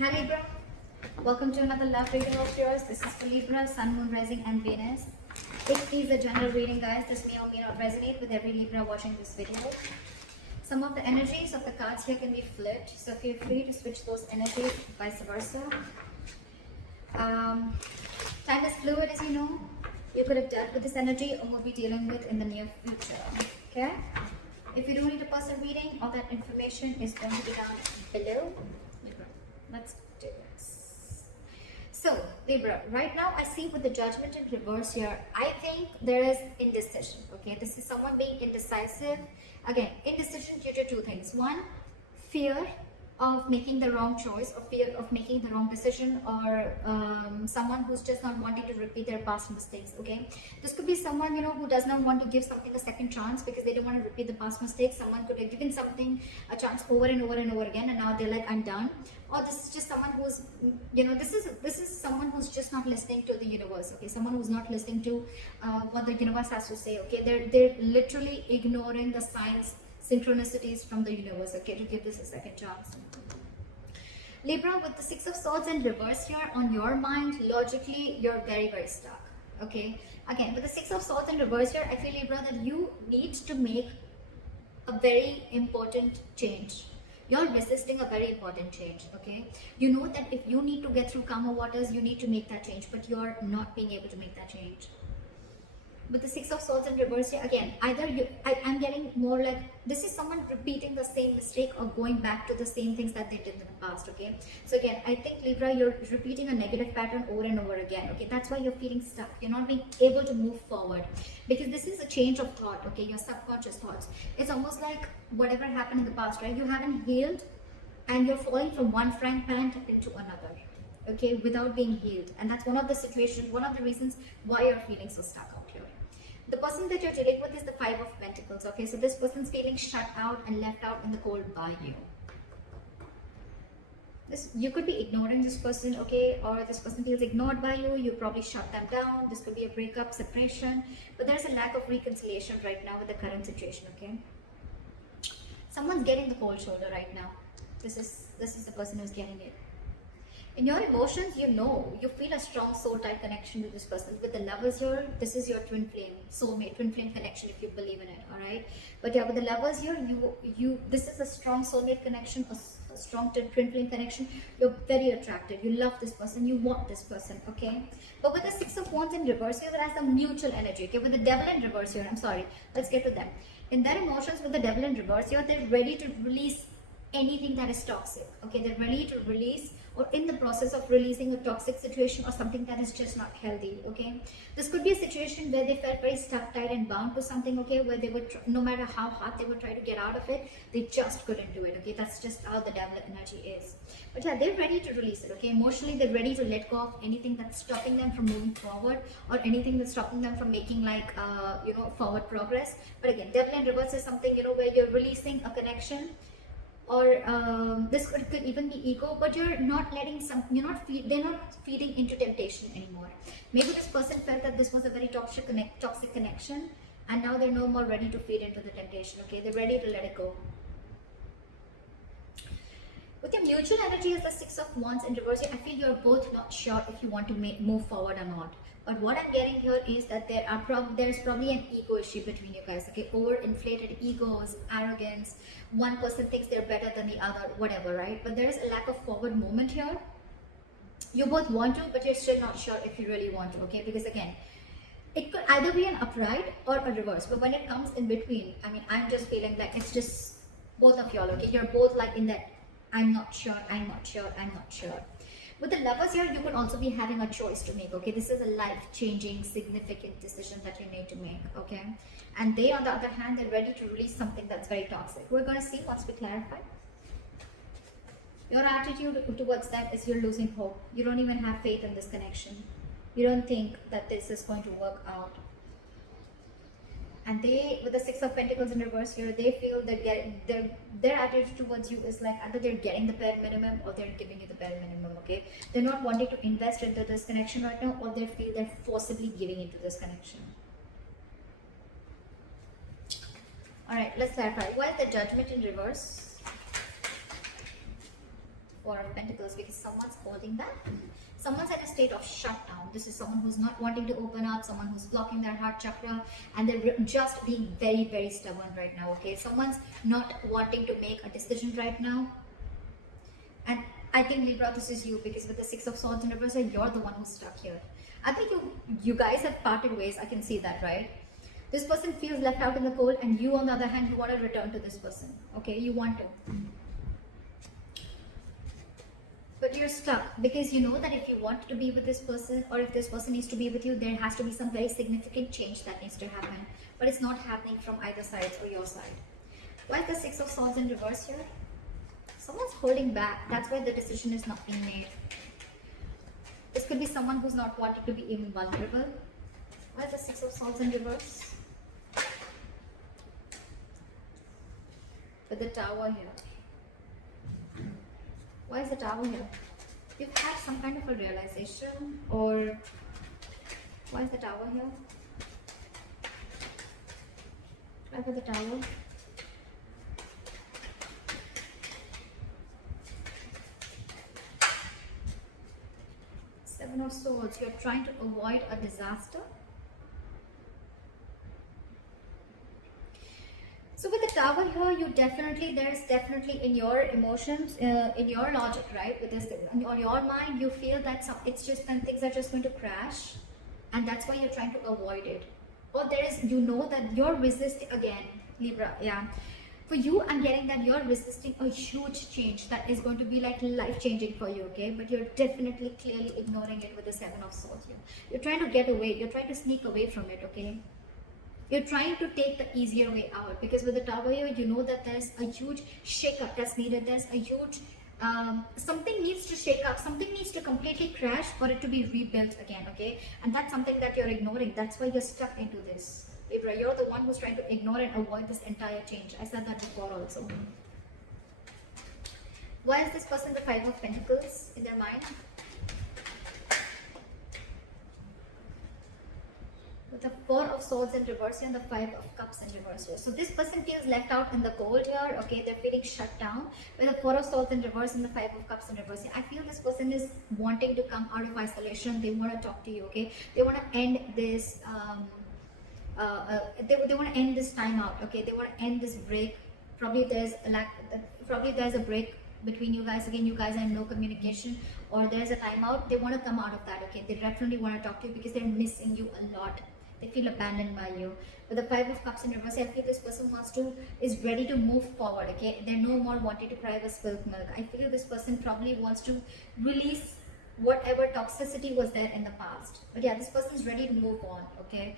Hi Libra, welcome to another love reading of yours. This is for Libra, Sun, Moon, Rising and Venus. It is a general reading, guys. This may or may not resonate with every Libra watching this video. Some of the energies of the cards here can be flipped, so feel free to switch those energies, vice versa. Time is fluid, as you know. You could have dealt with this energy or will be dealing with in the near future. Okay? If you do need a personal reading, all that information is going to be down below. Let's do this. So, Libra, right now I see with the Judgment in reverse here, I think there is indecision. Okay, this is someone being indecisive. Again, indecision due to two things. One, fear of making the wrong choice, or fear of making the wrong decision, or someone who's just not wanting to repeat their past mistakes. Okay, this could be someone, you know, who does not want to give something a second chance because they don't want to repeat the past mistakes. Someone could have given something a chance over and over and over again, and now they're like, I'm done. Or this is just someone who's, you know, this is someone who's just not listening to the universe. Okay, someone who's not listening to what the universe has to say. Okay, they're literally ignoring the signs, synchronicities from the universe. Okay, to give this a second chance. Libra, with the Six of Swords in reverse here, on your mind, logically, you're very, very stuck. Okay, again, with the Six of Swords in reverse here, I feel, Libra, that you need to make a very important change. You're resisting a very important change. Okay, you know that if you need to get through calmer waters, you need to make that change, but you're not being able to make that change. With the Six of Swords in reverse here, again, either I'm getting more like this is someone repeating the same mistake or going back to the same things that they did in the past. Okay, so again, I think, Libra, you're repeating a negative pattern over and over again. Okay, that's why you're feeling stuck. You're not being able to move forward because this is a change of thought. Okay, your subconscious thoughts. It's almost like whatever happened in the past, right? You haven't healed and you're falling from one frying pan into another. Okay, without being healed, and that's one of the situations, one of the reasons why you're feeling so stuck out here. The person that you're dealing with is the Five of Pentacles. Okay, so this person's feeling shut out and left out in the cold by you. You could be ignoring this person, okay, or this person feels ignored by you. You probably shut them down. This could be a breakup, separation, but there's a lack of reconciliation right now with the current situation. Okay, someone's getting the cold shoulder right now. This is the person who's getting it. In your emotions, you know, you feel a strong soul-type connection to this person. With the Lovers here, this is your twin flame, soulmate, twin flame connection if you believe in it, all right? But yeah, with the Lovers here, this is a strong soulmate connection, a strong twin flame connection. You're very attracted. You love this person. You want this person, okay? But with the Six of Wands in reverse here, that has a mutual energy, okay? With the Devil in reverse here, I'm sorry, let's get to them. In their emotions, with the Devil in reverse here, they're ready to release anything that is toxic. Okay, they're ready to release or in the process of releasing a toxic situation or something that is just not healthy. Okay, this could be a situation where they felt very stuck, tied and bound to something. Okay, where they would no matter how hard they would try to get out of it, they just couldn't do it. Okay, that's just how the Devil energy is. But yeah, they're ready to release it. Okay, emotionally they're ready to let go of anything that's stopping them from moving forward or anything that's stopping them from making like you know, forward progress. But again, Devil in reverse is something, you know, where you're releasing a connection, or this could even be ego, but you're not letting they're not feeding into temptation anymore. Maybe this person felt that this was a very toxic connection, and now they're no more ready to feed into the temptation. Okay, they're ready to let it go. With your mutual energy as the Six of Wands in reverse, I feel you're both not sure if you want to move forward or not. But what I'm getting here is that there's probably an ego issue between you guys. Okay, overinflated egos, arrogance. One person thinks they're better than the other, whatever, right? But there is a lack of forward movement here. You both want to, but you're still not sure if you really want to. Okay, because again, it could either be an upright or a reverse. But when it comes in between, I mean, I'm just feeling like it's just both of y'all. Okay, you're both like in that I'm not sure, I'm not sure, I'm not sure. With the Lovers here, you could also be having a choice to make. Okay, this is a life-changing, significant decision that you need to make. Okay, and they, on the other hand, they're ready to release something that's very toxic. We're going to see once we clarify. Your attitude towards them is you're losing hope. You don't even have faith in this connection. You don't think that this is going to work out. And they, with the Six of Pentacles in reverse here, they feel that their attitude towards you is like either they're getting the bare minimum or they're giving you the bare minimum. Okay, they're not wanting to invest into this connection right now, or they feel they're forcibly giving into this connection. All right, let's clarify. Why is the Judgment in reverse? Four of Pentacles, because someone's holding back. Someone's at a state of shutdown. This is someone who's not wanting to open up, someone who's blocking their heart chakra, and they're just being very, very stubborn right now, okay? Someone's not wanting to make a decision right now. And I think, Libra, this is you, because with the Six of Swords in reverse, you're the one who's stuck here. I think you guys have parted ways. I can see that, right? This person feels left out in the cold, and you, on the other hand, you want to return to this person, okay? You want to. But you're stuck, because you know that if you want to be with this person, or if this person needs to be with you, there has to be some very significant change that needs to happen. But it's not happening from either side or your side. Why is the Six of Swords in reverse here? Someone's holding back. That's why the decision is not being made. This could be someone who's not wanting to be even vulnerable. Why is the Six of Swords in reverse? With the Tower here. Why is the Tower here? You've had some kind of a realization, or why is the Tower here? Why for the Tower? Seven of Swords. You're trying to avoid a disaster. So with the Tower here, there's definitely in your emotions, in your logic, right? With this, on your mind, you feel that it's just then things are just going to crash, and that's why you're trying to avoid it. Or you know that you're resisting again, Libra. Yeah, for you, I'm getting that you're resisting a huge change that is going to be like life-changing for you, okay? But you're definitely clearly ignoring it with the Seven of Swords here. You're trying to get away. You're trying to sneak away from it, okay? You're trying to take the easier way out, because with the Tower here, you know that there's a huge shake-up that's needed. There's a huge, something needs to shake up. Something needs to completely crash for it to be rebuilt again, okay? And that's something that you're ignoring. That's why you're stuck into this. Libra, you're the one who's trying to ignore and avoid this entire change. I said that before also. Why is this person the Five of Pentacles in their mind? With the Four of Swords in reverse and the Five of Cups in reverse here. So this person feels left out in the cold here, okay? They're feeling shut down. With the Four of Swords in reverse and the Five of Cups in reverse here. I feel this person is wanting to come out of isolation. They want to talk to you, okay? They want to end this, they want to end this time out, okay? They want to end this break. Probably there's a break between you guys. Again, you guys are in no communication, or there's a timeout. They want to come out of that, okay? They definitely want to talk to you because they're missing you a lot. They feel abandoned by you. With the Five of Cups in reverse, I feel this person is ready to move forward, okay? They're no more wanting to cry with spilled milk. I feel this person probably wants to release whatever toxicity was there in the past. But yeah, this person is ready to move on, okay?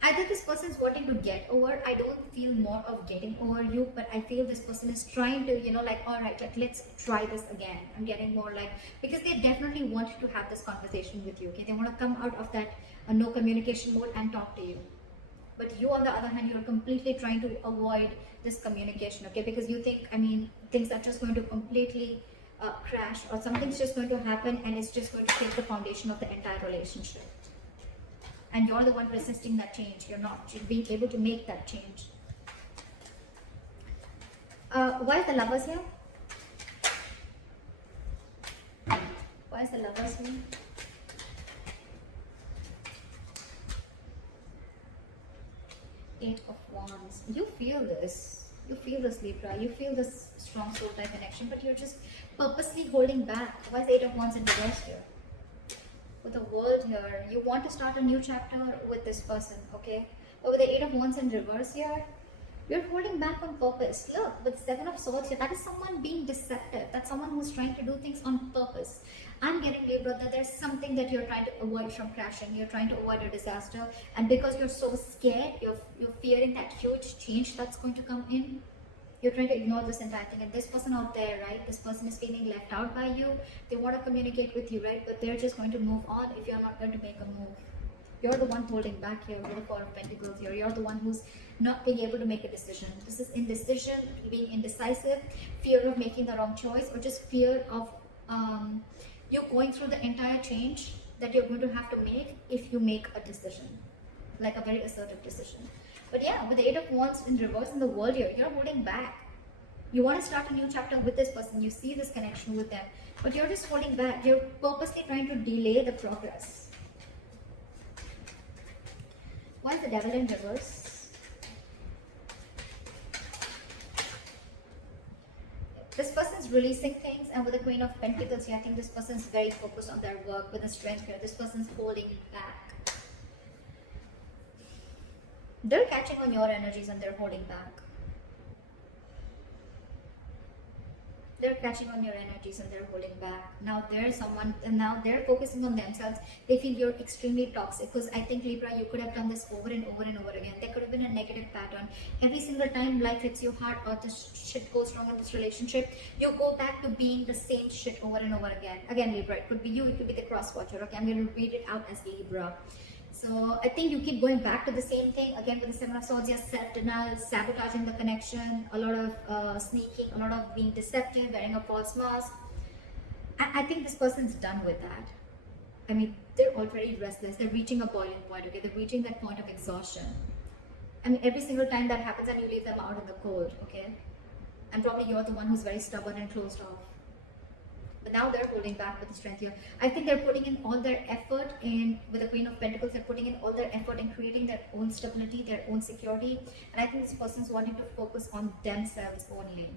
Either this person is wanting to get over. I don't feel more of getting over you, but I feel this person is trying to, like, all right, like, let's try this again. I'm getting more like, because they definitely want to have this conversation with you, okay? They want to come out of that no communication mode and talk to you. But you, on the other hand, you're completely trying to avoid this communication, okay? Because you think, things are just going to completely crash, or something's just going to happen and it's just going to take the foundation of the entire relationship. And you're the one resisting that change. You're not being able to make that change. Why is the Lovers here? Why is the Lovers here? Eight of Wands. You feel this. You feel this, Libra. You feel this strong soul type connection, but you're just purposely holding back. Why is Eight of Wands in reverse here? With the World here, you want to start a new chapter with this person, okay? But with the Eight of Wands in reverse here, you're holding back on purpose. Look, with Seven of Swords here, that is someone being deceptive. That's someone who's trying to do things on purpose. I'm getting, Libra, that there's something that you're trying to avoid from crashing. You're trying to avoid a disaster, and because you're so scared, you're fearing that huge change that's going to come in. You're trying to ignore this entire thing. And this person out there, right? This person is feeling left out by you. They want to communicate with you, right? But they're just going to move on if you're not going to make a move. You're the one holding back here with the Four of Pentacles here. You're the one who's not being able to make a decision. This is indecision, being indecisive, fear of making the wrong choice, or just fear of you going through the entire change that you're going to have to make if you make a decision, like a very assertive decision. But yeah, with the Eight of Wands in reverse in the World here, you're holding back. You want to start a new chapter with this person. You see this connection with them, but you're just holding back. You're purposely trying to delay the progress. Why is the devil in reverse? This person's releasing things, and with the Queen of Pentacles here, I think this person's very focused on their work with the strength here. This person's holding back. They're catching on your energies and they're holding back. They're catching on your energies and they're holding back. Now there's someone, and now they're focusing on themselves. They feel you're extremely toxic, because I think, Libra, you could have done this over and over and over again. There could have been a negative pattern. Every single time life hits you hard or this shit goes wrong in this relationship, you go back to being the same shit over and over again. Again, Libra, it could be you, it could be the cross watcher. Okay, I'm going to read it out as Libra. So I think you keep going back to the same thing. Again, with the Seven of Swords, you're self-denial, sabotaging the connection, a lot of sneaking, a lot of being deceptive, wearing a false mask. I think this person's done with that. I mean, they're already restless. They're reaching a boiling point, okay? They're reaching that point of exhaustion. I mean, every single time that happens and you leave them out in the cold, okay? And probably you're the one who's very stubborn and closed off. But now they're holding back with the strength here. I think they're putting in all their effort in, with the Queen of Pentacles, they're putting in all their effort in creating their own stability, their own security. And I think this person's wanting to focus on themselves only.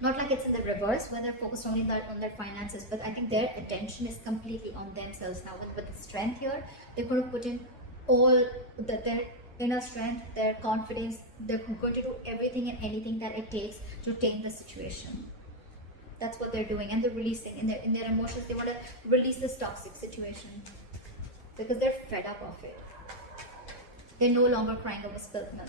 Not like it's in the reverse, where they're focused only on their finances, but I think their attention is completely on themselves now. With the strength here, they're going to put in all their inner strength, their confidence. They're going to do everything and anything that it takes to tame the situation. That's what they're doing, and they're releasing in their emotions. They want to release this toxic situation because they're fed up of it. They're no longer crying over spilt milk.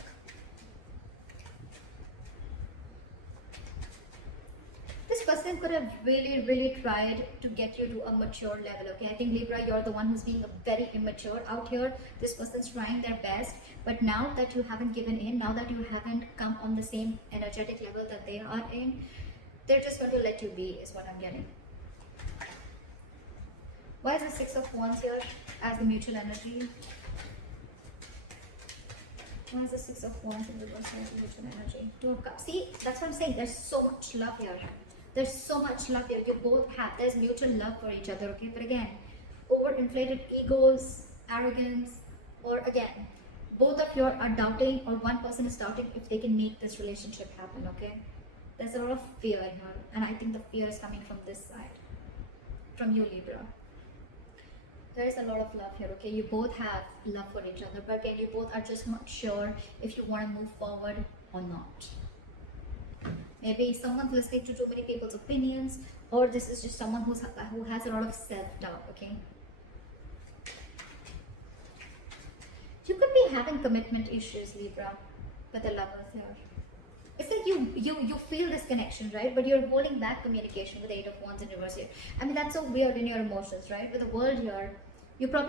This person could have really tried to get you to a mature level, okay? I think, Libra, you're the one who's being very immature out here. This person's trying their best, but now that you haven't given in, now that you haven't come on the same energetic level that they are in, they're just going to let you be, is what I'm getting. Why is the Six of Wands here as the mutual energy? Why is the Six of Wands in reverse as the mutual energy? Two of Cups. See, that's what I'm saying. There's so much love here. There's so much love here. You both have. There's mutual love for each other, okay? But again, overinflated egos, arrogance, or again, both of you are doubting, or one person is doubting if they can make this relationship happen, okay? There's a lot of fear here, and I think the fear is coming from this side, from you, Libra. There is a lot of love here, okay? You both have love for each other, but again, you both are just not sure if you want to move forward or not. Maybe someone's listening to too many people's opinions, or this is just someone who has a lot of self-doubt, okay? You could be having commitment issues, Libra, with the Lovers here. It's like you feel this connection, right? But you're holding back communication with the Eight of Wands in reverse here. I mean, that's so weird in your emotions, right? With the World here, you could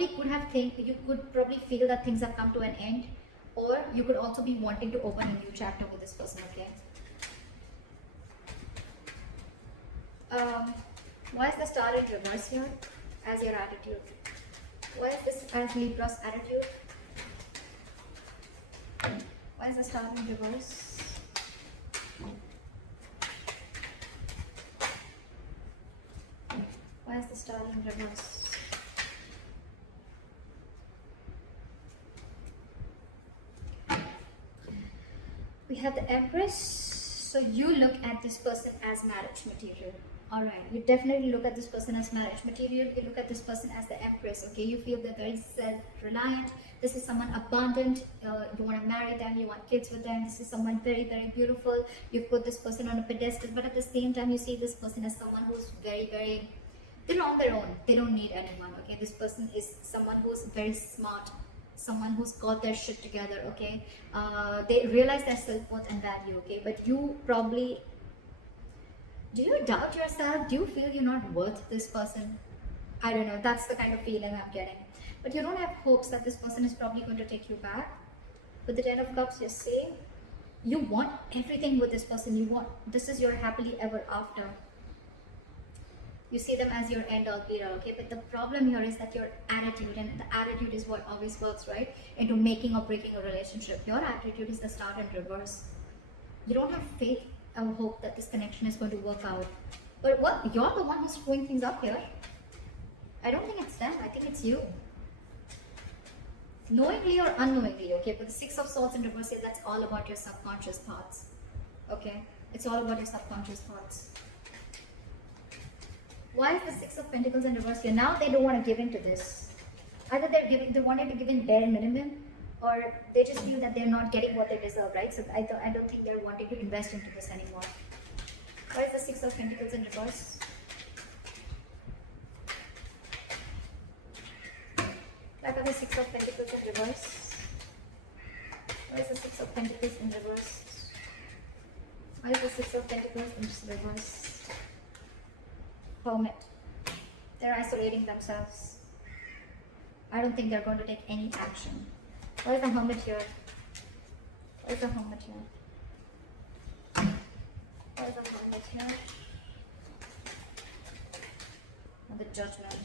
probably feel that things have come to an end, or you could also be wanting to open a new chapter with this person, okay? Why is the Star in reverse here as your attitude? Why is this as Libra's attitude? Why is the Star in reverse? Why is the Star in reverse? We have the Empress. So you look at this person as marriage material. Alright, you definitely look at this person as marriage material. You look at this person as the Empress, okay? You feel they're very self-reliant. This is someone abundant. You want to marry them, you want kids with them. This is someone very beautiful. You put this person on a pedestal, but at the same time, you see this person as someone who's very they're on their own. They don't need anyone, okay? This person is someone who's very smart, someone who's got their shit together, okay? They realize their self-worth and value, okay? But you probably, do you doubt yourself? Do you feel you're not worth this person? I don't know. That's the kind of feeling I'm getting. But you don't have hopes that this person is probably going to take you back. With the Ten of Cups, you see, you want everything with this person. You want, this is your happily ever after. You see them as your end all be all, okay? But the problem here is that your attitude, and the attitude is what always works, right? Into making or breaking a relationship. Your attitude is the Star in reverse. You don't have faith or hope that this connection is going to work out. But what, you're the one who's screwing things up here. I don't think it's them, I think it's you. Knowingly or unknowingly, okay? But the Six of Swords in reverse here, that's all about your subconscious thoughts. Okay? It's all about your subconscious thoughts. Why is the Six of Pentacles in reverse here? Now they don't want to give in to this. Either they wanted to give in bare minimum, or they just feel that they're not getting what they deserve, right? So I don't think they're wanting to invest into this anymore. Why is the Six of Pentacles in reverse? Why is the Six of Pentacles in reverse? Why is the Six of Pentacles in reverse? Why is the Six of Pentacles in reverse? Hermit. They're isolating themselves. I don't think they're going to take any action. Why is the Hermit here? Why is the Hermit here? Why is the Hermit here? And the Judgment.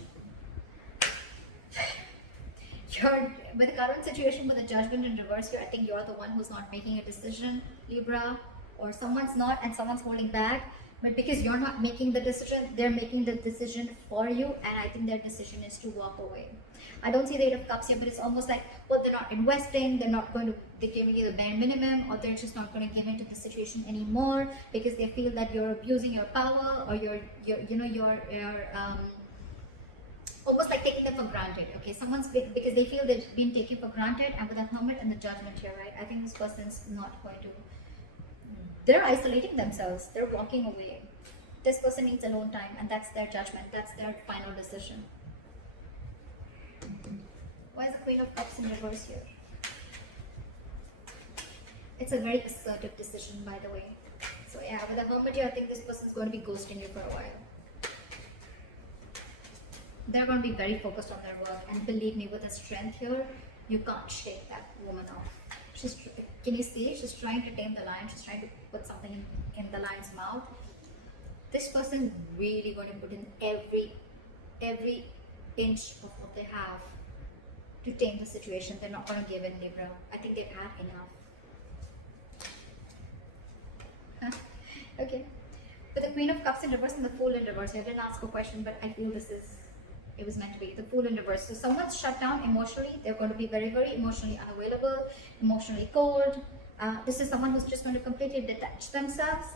With the current situation, with the Judgment in reverse here, I think you're the one who's not making a decision, Libra, or someone's not and someone's holding back. But because you're not making the decision, they're making the decision for you, and I think their decision is to walk away. I don't see the Eight of Cups here, but it's almost like, well, they're not investing, they're giving you the bare minimum, or they're just not going to give into the situation anymore because they feel that you're abusing your power, or you're almost like taking them for granted. Okay, because they feel they've been taken for granted, and with the Hermit and the Judgment here, right? I think this person's not going to. They're isolating themselves. They're walking away. This person needs alone time, and that's their judgment. That's their final decision. Why is the Queen of Cups in reverse here? It's a very assertive decision, by the way. So yeah, with the Hermit here, I think this person is going to be ghosting you for a while. They're going to be very focused on their work, and believe me, with the strength here, you can't shake that woman off. Can you see? She's trying to tame the lion. She's trying to put something in the lion's mouth. This person is really going to put in every inch of what they have to tame the situation. They're not going to give in, Libra. I think they've had enough. Okay. But the Queen of Cups in reverse and the Fool in reverse. I didn't ask a question, but I feel it was meant to be. The Fool in reverse. So someone's shut down emotionally. They're going to be very, very emotionally unavailable, emotionally cold. This is someone who's just going to completely detach themselves.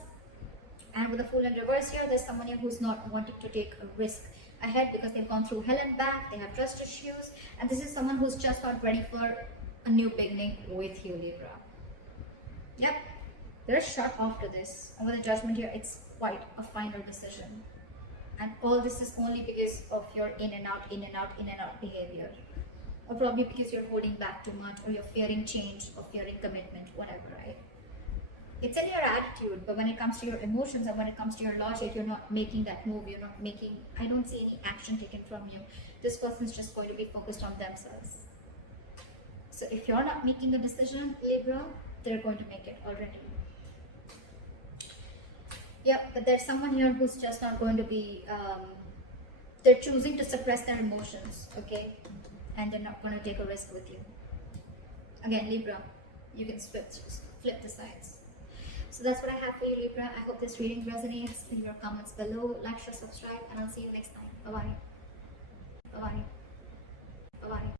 And with the Fool in reverse here, there's someone here who's not wanting to take a risk ahead because they've gone through hell and back. They have trust issues. And this is someone who's just got ready for a new beginning with you, Libra. Yep. They're shut after this. And with the Judgment here, it's quite a final decision. And all this is only because of your in and out behavior. Or probably because you're holding back too much, or you're fearing change, or fearing commitment, whatever, right? It's in your attitude, but when it comes to your emotions and when it comes to your logic, you're not making that move. I don't see any action taken from you. This person's just going to be focused on themselves. So if you're not making a decision, Libra, they're going to make it already. Yeah, but there's someone here who's just not going to be, they're choosing to suppress their emotions, okay? And they're not going to take a risk with you. Again, Libra, you can flip the sides. So that's what I have for you, Libra. I hope this reading resonates. Leave your comments below, like, share, subscribe, and I'll see you next time. Bye-bye. Bye-bye. Bye-bye.